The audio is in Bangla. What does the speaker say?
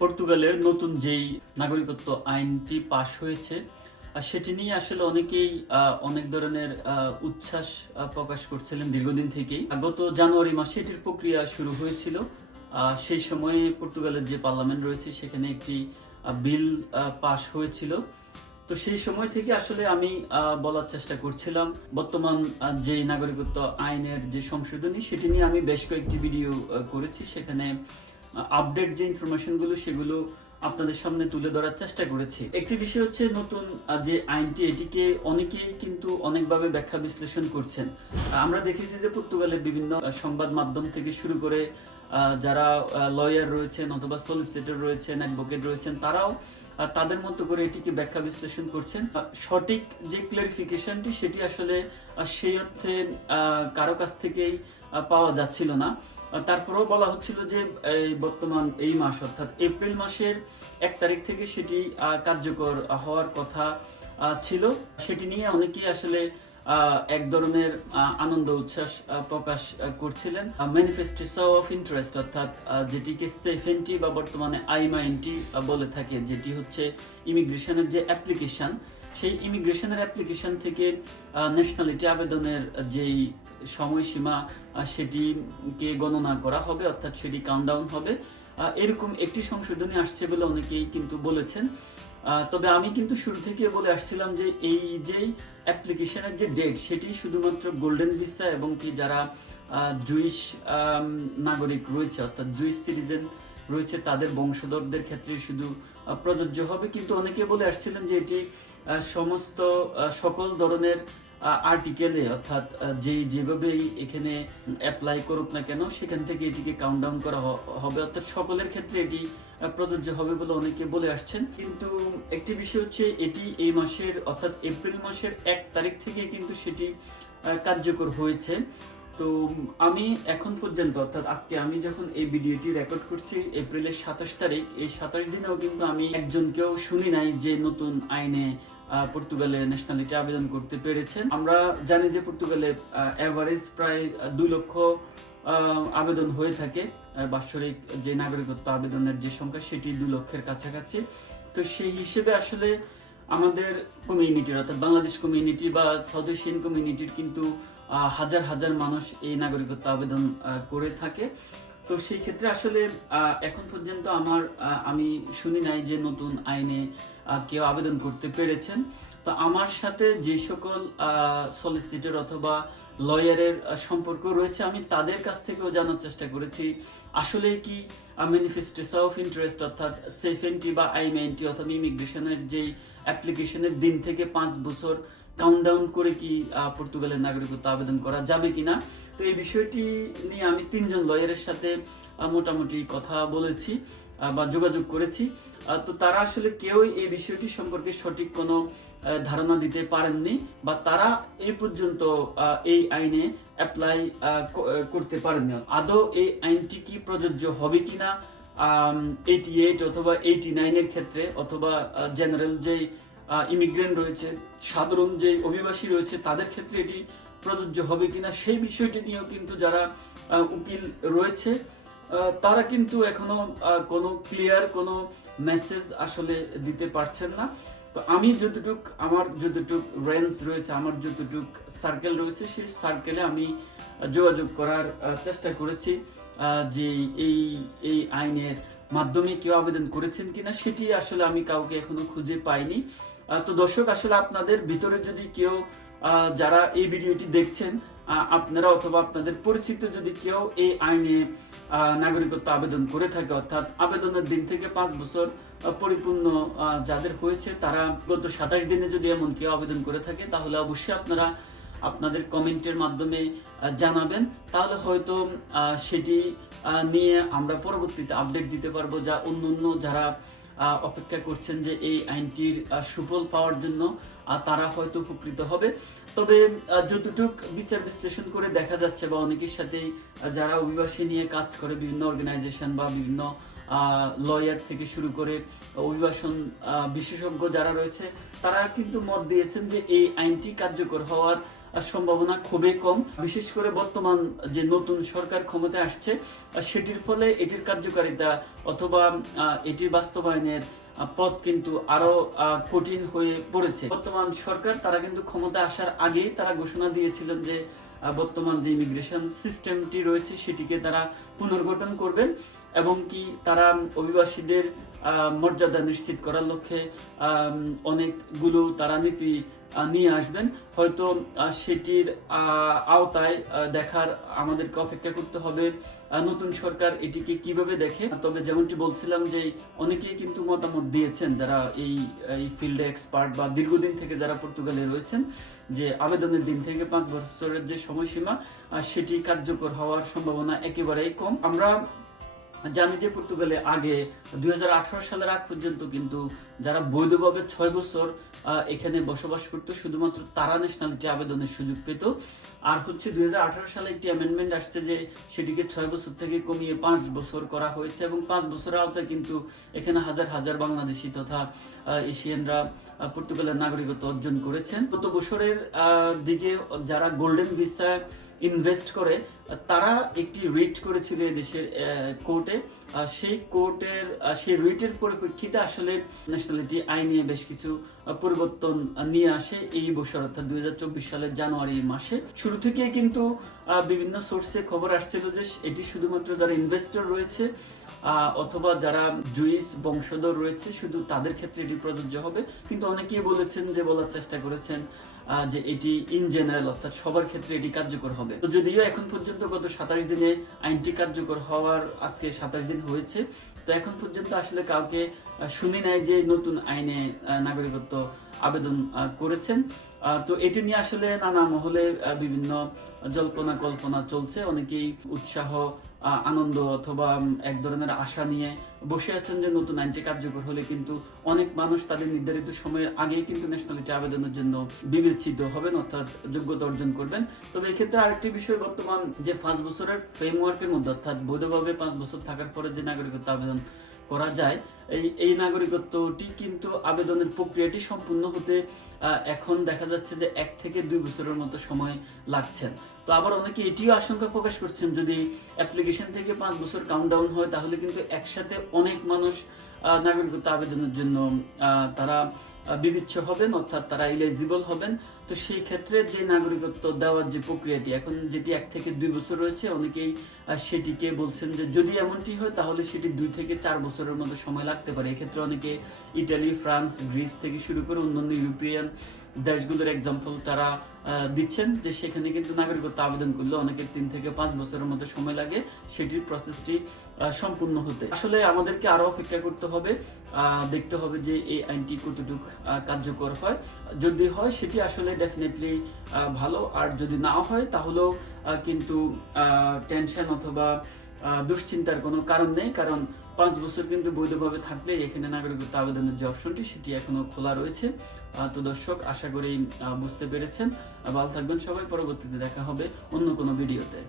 পর্তুগালের নতুন যেই নাগরিকত্ব আইনটি পাশ হয়েছে সেটি নিয়ে আসলে অনেকেই অনেক ধরনের উচ্ছ্বাস প্রকাশ করছিলেন দীর্ঘদিন থেকেই। গত জানুয়ারি মাসে এটির প্রক্রিয়া শুরু হয়েছিল। সেই সময়ে পর্তুগালের যে পার্লামেন্ট রয়েছে, সেখানে একটি বিল পাশ হয়েছিল। তো সেই সময় থেকে আসলে আমি বলার চেষ্টা করছিলাম, বর্তমান যে নাগরিকত্ব আইনের যে সংশোধনী, সেটি নিয়ে আমি বেশ কয়েকটি ভিডিও করেছি। সেখানে আপডেট যে ইনফরমেশনগুলো সেগুলো আপনাদের সামনে তুলে ধরার চেষ্টা করেছি। একটি বিষয় হচ্ছে নতুন যে আইনটি, এটিকে অনেকেই কিন্তু অনেকভাবে ব্যাখ্যা বিশ্লেষণ করছেন। আমরা দেখেছি যে পর্তুগালের বিভিন্ন সংবাদ মাধ্যম থেকে শুরু করে যারা লয়ার রয়েছেন অথবা সলিসিটর রয়েছেন অ্যাডভোকেট রয়েছেন, তারাও তাদের মতো করে এটিকে ব্যাখ্যা বিশ্লেষণ করছেন। সঠিক যে ক্লারিফিকেশনটি সেটি আসলে সেই অর্থে কারও কাছ থেকেই পাওয়া যাচ্ছিল না। তারপরেও বলা হচ্ছিল যে বর্তমান এই মাস, অর্থাৎ এপ্রিল মাসের এক তারিখ থেকে সেটি কার্যকর হওয়ার কথা ছিল। সেটি নিয়ে অনেকেই আসলে এক ধরনের আনন্দ, উচ্ছ্বাস প্রকাশ করছিলেন। ম্যানিফেস্টেশন অফ ইন্টারেস্ট অর্থাৎ যেটিকে সেফেন্টি বা বর্তমানে আইমাইনটি বলে থাকে, যেটি হচ্ছে ইমিগ্রেশনের যে অ্যাপ্লিকেশন সেই ইমিগ্রেশনের অ্যাপ্লিকেশন থেকে ন্যাশনালিটি আবেদনের যেই সময়সীমা সেটিকে গণনা করা হবে, অর্থাৎ সেটি কাউন্টডাউন হবে। এরকম একটি সংশোধনী আসছে বলে অনেকেই কিন্তু বলেছেন। তবে আমি কিন্তু শুরু থেকে বলে আসছিলাম যে এই যে অ্যাপ্লিকেশনের যে ডেট সেটি শুধুমাত্র গোল্ডেন ভিসা এবং কি যারা জুইশ নাগরিক রয়েছে, অর্থাৎ জুইশ সিটিজেন রয়েছে, তাদের বংশধরদের ক্ষেত্রে শুধু প্রযোজ্য হবে। কিন্তু অনেকে বলে আসছিলেন যে এটি সমস্ত সকল ধরনের আর্টিকেলে অর্থাৎ যেই যেভাবেই এখানে অ্যাপ্লাই করুক না কেন, সেখান থেকে এটিকে কাউন্টডাউন করা হবে। অর্থাৎ সকলের ক্ষেত্রে এটি প্রযোজ্য হবে বলে অনেকে বলে আসছেন। কিন্তু একটি বিষয় হচ্ছে, এটি এই মাসের, অর্থাৎ এপ্রিল মাসের এক তারিখ থেকে কিন্তু সেটি কার্যকর হয়েছে। তো আমি এখন পর্যন্ত, অর্থাৎ আজকে আমি যখন এই ভিডিওটি রেকর্ড করছি এপ্রিলের সাতাশ তারিখ, এই সাতাশ দিনেও কিন্তু আমি একজনকেও শুনি নাই যে নতুন আইনে পর্তুগালে ন্যাশনালিটি আবেদন করতে পেরেছেন। আমরা জানি যে পর্তুগালে অ্যাভারেজ প্রায় দুই লক্ষ আবেদন হয়ে থাকে। বাৎসরিক যে নাগরিকত্ব আবেদনের যে সংখ্যা, সেটি দুই লক্ষের কাছাকাছি। তো সেই হিসেবে আসলে আমাদের কমিউনিটির অর্থাৎ বাংলাদেশ কমিউনিটি বা সাউথ এশিয়ান কমিউনিটির কিন্তু হাজার হাজার মানুষ এই নাগরিকত্ব আবেদন করে থাকে। তো সেই ক্ষেত্রে আসলে এখন পর্যন্ত আমার আমি শুনি নাই যে নতুন আইনে কেউ আবেদন করতে পেরেছেন। তো আমার সাথে যে সকল সলিসিটর অথবা লয়ারের সম্পর্ক রয়েছে, আমি তাদের কাছ থেকেও জানার চেষ্টা করেছি। আসলে কি ম্যানিফেস্টেশন অফ ইন্টারেস্ট অর্থাৎ সেফেন্টি বা আই মেন্টি অথবা ইমিগ্রেশনের যেই অ্যাপ্লিকেশনের দিন থেকে পাঁচ বছর কাউন্টডাউন করে কি পর্তুগালের নাগরিকত্ব আবেদন করা যাবে কিনা? তো এই বিষয়টি নিয়ে আমি তিনজন লয়ারের সাথে মোটামুটি কথা বলেছি বা যোগাযোগ করেছি। তো তারা আসলে কেউই এই বিষয়টি সম্পর্কে সঠিক কোনো ধারণা দিতে পারেননি বা তারা এই পর্যন্ত এই আইনে অ্যাপ্লাই করতে পারেননি। আদৌ এই আইনটি কি প্রযোজ্য হবে কিনা? এইটি এইট অথবা এইটি নাইনের ক্ষেত্রে অথবা জেনারেল যেই ইমিগ্রেন্ট রয়েছে, সাধারণ যে অভিবাসী রয়েছে, তাদের ক্ষেত্রে এটি প্রযোজ্য হবে কিনা সেই বিষয়টি নিয়েও কিন্তু যারা উকিল রয়েছে তারা কিন্তু এখনও কোনো ক্লিয়ার কোনো মেসেজ আসলে দিতে পারছেন না। তো আমি যতটুক, আমার যতটুক রেঞ্জ রয়েছে, আমার যতটুক সার্কেল রয়েছে, সেই সার্কেলে আমি যোগাযোগ করার চেষ্টা করেছি যে এই এই আইনের মাধ্যমে কেউ আবেদন করেছেন কিনা, সেটি আসলে আমি কাউকে এখনও খুঁজে পাইনি। তো দর্শক, আসলে আপনাদের ভিতরে যদি কেউ যারা এই ভিডিওটি দেখছেন আপনারা অথবা আপনাদের পরিচিত যদি কেউ এই আইনে নাগরিকত্ব আবেদন করে থাকে, অর্থাৎ আবেদনের দিন থেকে পাঁচ বছর পরিপূর্ণ যাদের হয়েছে, তারা গত সাতাশ দিনে যদি এমন কেউ আবেদন করে থাকে, তাহলে অবশ্যই আপনারা আপনাদের কমেন্টের মাধ্যমে জানাবেন। তাহলে হয়তো সেটি নিয়ে আমরা পরবর্তীতে আপডেট দিতে পারব, যা অন্য অন্য যারা অপেক্ষা করছেন যে এই আইনটির সুফল পাওয়ার জন্য তারা হয়তো উপকৃত হবে। তবে যতটুক বিচার বিশ্লেষণ করে দেখা যাচ্ছে বা অনেকের সাথেই যারা অভিবাসী নিয়ে কাজ করে, বিভিন্ন অর্গানাইজেশন বা বিভিন্ন লয়ার থেকে শুরু করে, অভিবাসন বিশেষজ্ঞ যারা রয়েছে, তারা কিন্তু মত দিয়েছেন যে এই আইনটি কার্যকর হওয়ার সম্ভাবনা খুবই কম। বিশেষ করে বর্তমান যে নতুন সরকার ক্ষমতায় আসছে সেটির ফলে এটির কার্যকারিতা অথবা এটির বাস্তবায়নের পথ কিন্তু আরও কঠিন হয়ে পড়েছে। বর্তমান সরকার, তারা কিন্তু ক্ষমতা আসার আগেই তারা ঘোষণা দিয়েছিলেন যে বর্তমান যে ইমিগ্রেশন সিস্টেমটি রয়েছে, সেটিকে তারা পুনর্গঠন করবেন এবং কি তারা অভিবাসীদের মর্যাদা নিশ্চিত করার লক্ষ্যে অনেকগুলো তারা নীতি নিয়ে আসবেন। হয়তো সেটির আওতায় দেখার আমাদেরকে অপেক্ষা করতে হবে নতুন সরকার এটিকে কীভাবে দেখে। তবে যেমনটি বলছিলাম যে, অনেকেই কিন্তু মতামত দিয়েছেন যারা এই এই ফিল্ডে এক্সপার্ট বা দীর্ঘদিন থেকে যারা পর্তুগালে রয়েছেন, যে আবেদনের দিন থেকে পাঁচ বছরের যে সময়সীমা সেটি কার্যকর হওয়ার সম্ভাবনা একেবারেই কম। আমরা জানি যে পর্তুগালে আগে, দুই সালের আগ পর্যন্ত কিন্তু যারা বৈধভাবে ছয় বছর এখানে বসবাস করতো, শুধুমাত্র তারা ন্যাশনালিটি আবেদনের সুযোগ পেত। আর হচ্ছে দুই সালে একটি অ্যামেন্ডমেন্ট আসছে যে সেটিকে ছয় বছর থেকে কমিয়ে পাঁচ বছর করা হয়েছে এবং পাঁচ বছরের আওতায় কিন্তু এখানে হাজার হাজার বাংলাদেশি তথা এশিয়ানরা পর্তুগালের নাগরিকত্ব অর্জন করেছেন। গত বছরের দিকে যারা গোল্ডেন ভিসা ইনভেস্ট করে তারা একটি রিট করেছিল দেশের কোর্টে সেই কোর্টের সেই রিটের পরিপ্রেক্ষিতে আসলে ন্যাশনালিটি আইনে বেশ কিছু পরিবর্তন নিয়ে আসে এই বছর, অর্থাৎ দুই সালের জানুয়ারি মাসে। শুরু থেকে কিন্তু বিভিন্ন সোর্সে খবর আসছিল যে এটি শুধুমাত্র যারা ইনভেস্টর রয়েছে অথবা যারা জুইস বংশধর রয়েছে, শুধু তাদের ক্ষেত্রে এটি প্রযোজ্য হবে। কিন্তু অনেকেই বলেছেন যে, বলার চেষ্টা করেছেন যে এটি ইন জেনারেল অর্থাৎ সবার ক্ষেত্রে এটি কার্যকর হবে। তো যদিও এখন পর্যন্ত গত সাতাশ দিনে আইনটি কার্যকর হওয়ার আজকে সাতাশ দিন হয়েছে তো এখন পর্যন্ত আসলে কাউকে শুনি নাই যে নতুন আইনে নাগরিকত্ব আবেদন করেছেন। তো এটি নিয়ে আসলে নানা মহলে বিভিন্ন জল্পনা কল্পনা চলছে। অনেকেই উৎসাহ আনন্দ অথবা এক ধরনের আশা নিয়ে বসে আছেন যে নতুন আইনটি কার্যকর হলে কিন্তু অনেক মানুষ তাদের নির্ধারিত সময়ের আগেই কিন্তু ন্যাশনালিটি আবেদনের জন্য বিবেচিত হবেন অর্থাৎ যোগ্যতা অর্জন করবেন। তবে এক্ষেত্রে আরেকটি বিষয় বর্তমান যে পাঁচ বছরের ফ্রেমওয়ার্কের মধ্যে, অর্থাৎ বৈধভাবে পাঁচ বছর থাকার পরে যে নাগরিকত্ব আবেদন করা যায়। এই এই নাগরিকত্বটি কিন্তু আবেদনের প্রক্রিয়াটি সম্পূর্ণ হতে এখন দেখা যাচ্ছে যে এক থেকে দুই বছরের মতো সময় লাগছেন। তো আবার অনেকে এটিও আশঙ্কা প্রকাশ করছেন, যদি অ্যাপ্লিকেশন থেকে পাঁচ বছর কাউন্ট ডাউন হয়, তাহলে কিন্তু একসাথে অনেক মানুষ নাগরিকত্ব আবেদনের জন্য তারা বিবেচ্য হবেন, অর্থাৎ তারা ইলিজিবল হবেন। তো সেই ক্ষেত্রে যে নাগরিকত্ব দেওয়ার যে প্রক্রিয়াটি, এখন যেটি এক থেকে দুই বছর রয়েছে, অনেকেই সেটিকে বলছেন যে যদি এমনটি হয়, তাহলে সেটি দুই থেকে চার বছরের মতো সময় লাগতে পারে। এক্ষেত্রে অনেকে ইটালি, ফ্রান্স, গ্রিস থেকে শুরু করে অন্যান্য ইউরোপিয়ান দেশগুলোর এক্সাম্পল তারা দিচ্ছেন যে সেখানে কিন্তু নাগরিকত্ব আবেদন করলে অনেকের তিন থেকে পাঁচ বছরের মতো সময় লাগে, সেটির প্রসেসটি সম্পূর্ণ হতে। আসলে আমাদেরকে আরও অপেক্ষা করতে হবে দেখতে হবে যে এই আইনটি কতটুকু কার্যকর হয়। যদি হয়, সেটি আসলে ডেফিনেটলি ভালো। আর যদি না হয়, তাহলেও কিন্তু টেনশন অথবা দুশ্চিন্তার কোনো কারণ নেই। কারণ পাঁচ বছর কিন্তু বৈধভাবে থাকলে এখানে নাগরিকত্ব আবেদনের যে অপশনটি, সেটি এখনও খোলা রয়েছে। তো দর্শক, আশা করি বুঝতে পেরেছেন। ভালো থাকবেন সবাই। পরবর্তীতে দেখা হবে অন্য কোনো ভিডিওতে।